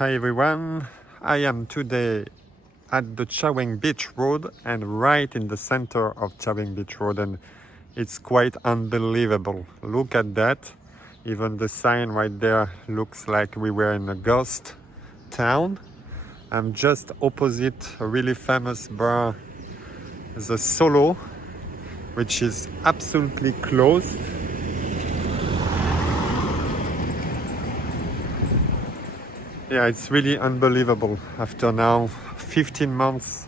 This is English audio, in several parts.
Hi everyone, I am today at the Chaweng Beach Road and right in the center of Chaweng Beach Road, and it's quite unbelievable. Look at that. Even the sign right there looks like we were in a ghost town. I'm just opposite a really famous bar, the Solo, which is absolutely closed. Yeah, it's really unbelievable. After now 15 months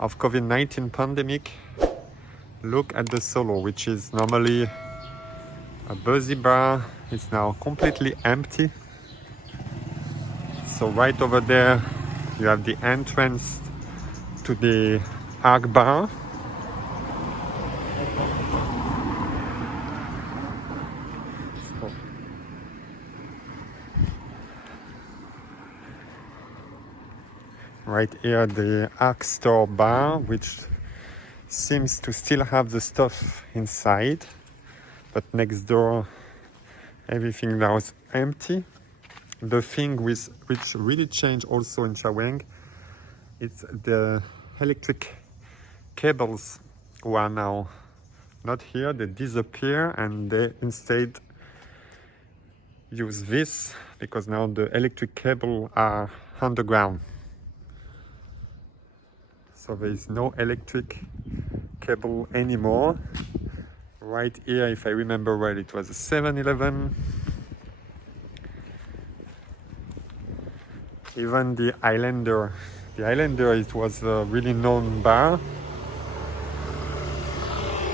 of COVID-19 pandemic, look at the Solo, which is normally a buzzy bar. It's now completely empty. So right over there, you have the entrance to the Arc Bar. So right here, the Arc Store Bar, which seems to still have the stuff inside, but next door, everything now is empty. The thing which really changed also in Chaweng, it's the electric cables who are now not here. They disappear and they instead use this because now the electric cable are underground. So there is no electric cable anymore. Right here, if I remember well, it was a 7-Eleven. Even the Islander, it was a really known bar.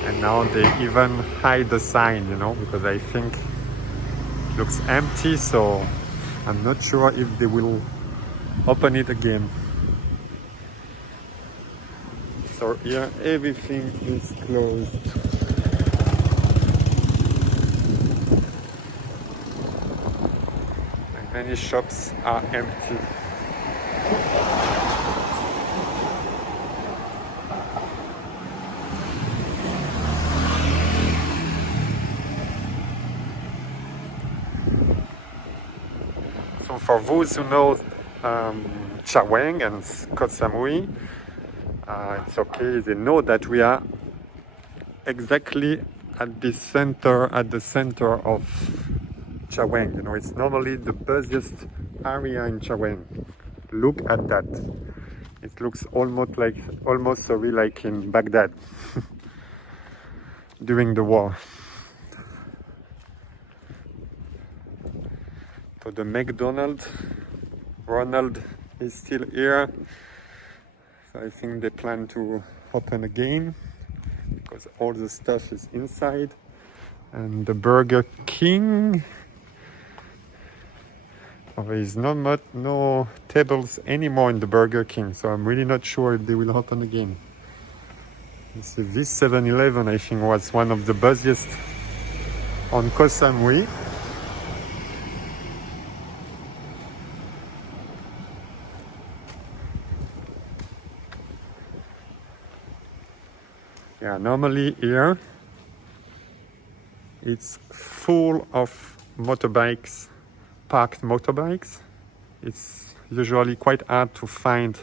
And now they even hide the sign, because I think it looks empty, so I'm not sure if they will open it again. So here everything is closed. And many shops are empty. So for those who know Chaweng and Koh Samui, it's okay. They know that we are exactly at the center of Chaweng. It's normally the busiest area in Chaweng. Look at that. It looks almost sorry like in Baghdad during the war. So the McDonald's, Ronald is still here. So I think they plan to open again because all the stuff is inside. And the Burger King, there is no tables anymore in the Burger King, so I'm really not sure if they will open again. So this 7-Eleven, I think, was one of the busiest on Koh Samui. Yeah, normally here it's full of motorbikes, parked motorbikes. It's usually quite hard to find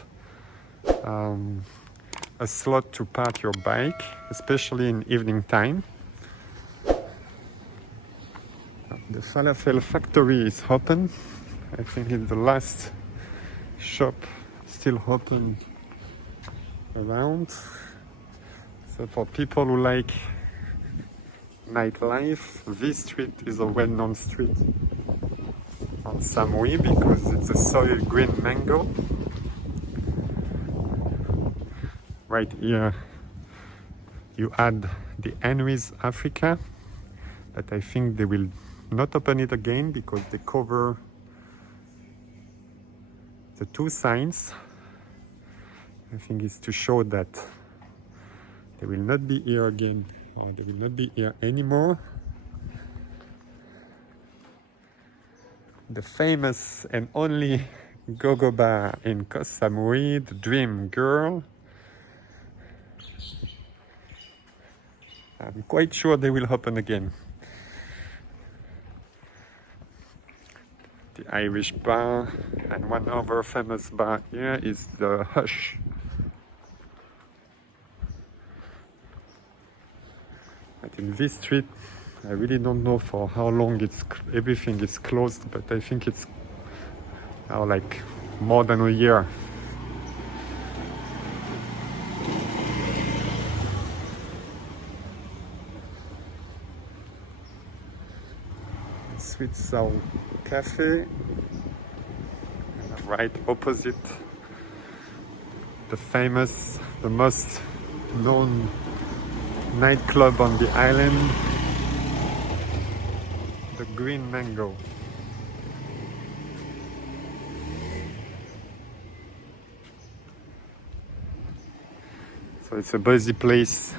a slot to park your bike, especially in evening time. The falafel factory is open. I think it's the last shop still open around. So for people who like nightlife, this street is a well-known street on Samui because it's a soil green mango. Right here you add the Henry's Africa, but I think they will not open it again because they cover the two signs. I think it's to show that they will not be here again, or they will not be here anymore. The famous and only go-go bar in Koh Samui, the Dream Girl. I'm quite sure they will open again. the Irish bar, and one other famous bar here is the Hush. But in this street, I really don't know for how long everything is closed, but I think it's now like more than a year. Sweet Soul Cafe, and right opposite the most known nightclub on the island, the Green Mango. So it's a busy place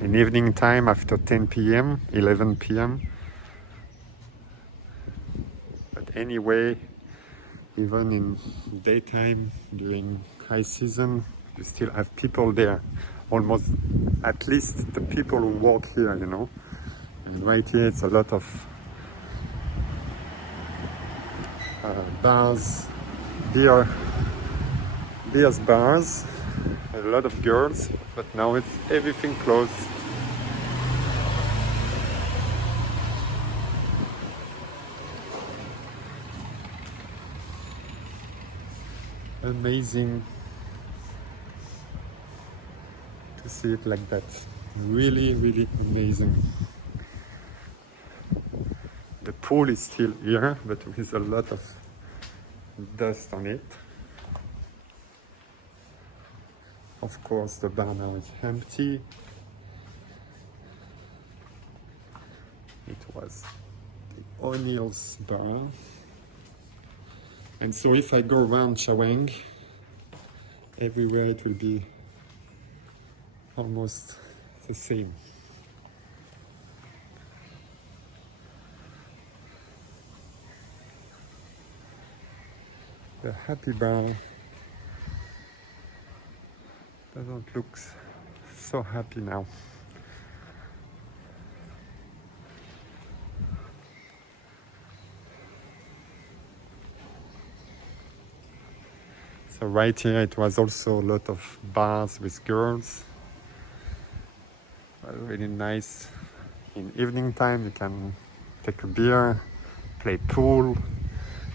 in evening time after 10 p.m., 11 p.m. But anyway, even in daytime during high season, you still have people there. Almost at least the people who work here, you know. And right here it's a lot of bars, beers bars, a lot of girls, but now it's everything closed. Amazing to see it like that. Really, really amazing. The pool is still here, but with a lot of dust on it. Of course, the bar now is empty. It was the O'Neill's bar. And so if I go around Chaweng, everywhere it will be almost the same. The Happy Bar doesn't look so happy now. So right here it was also a lot of bars with girls. Really nice. In evening time you can take a beer, play pool,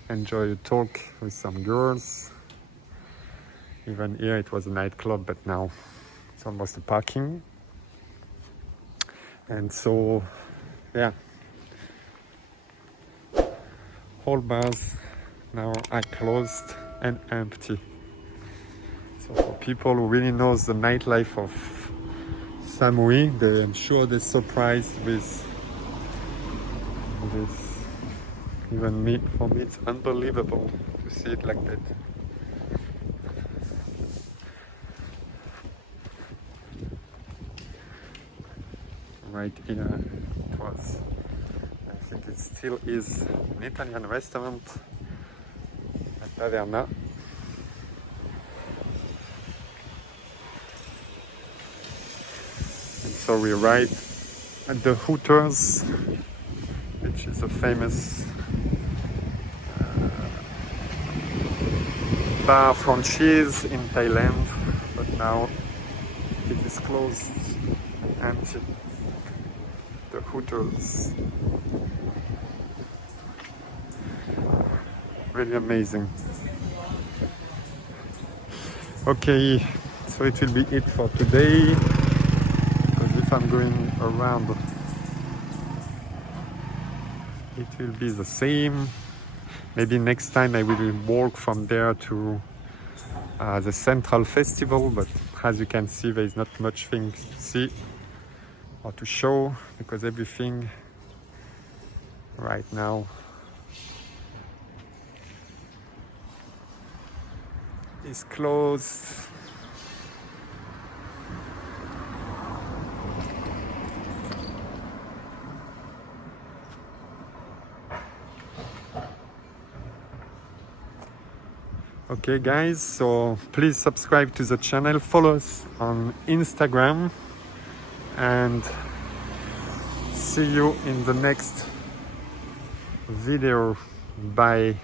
enjoy a talk with some girls. Even here it was a nightclub, but now it's almost a parking. And so, yeah, all bars now are closed and empty. So for people who really knows the nightlife of Samui, I'm sure they're surprised with this. Even me, for me, it's unbelievable to see it like that. Right here, it was, I think it still is, an Italian restaurant, a taverna. And so we arrived at the Hooters, which is a famous bar franchise in Thailand, but now it is closed and empty. The Hooters. Really amazing. Okay, so it will be it for today. Because if I'm going around, it will be the same. Maybe next time I will walk from there to the Central Festival, but as you can see, there is not much things to see or to show because everything right now is closed. Okay guys, so please subscribe to the channel, follow us on Instagram, and see you in the next video. Bye.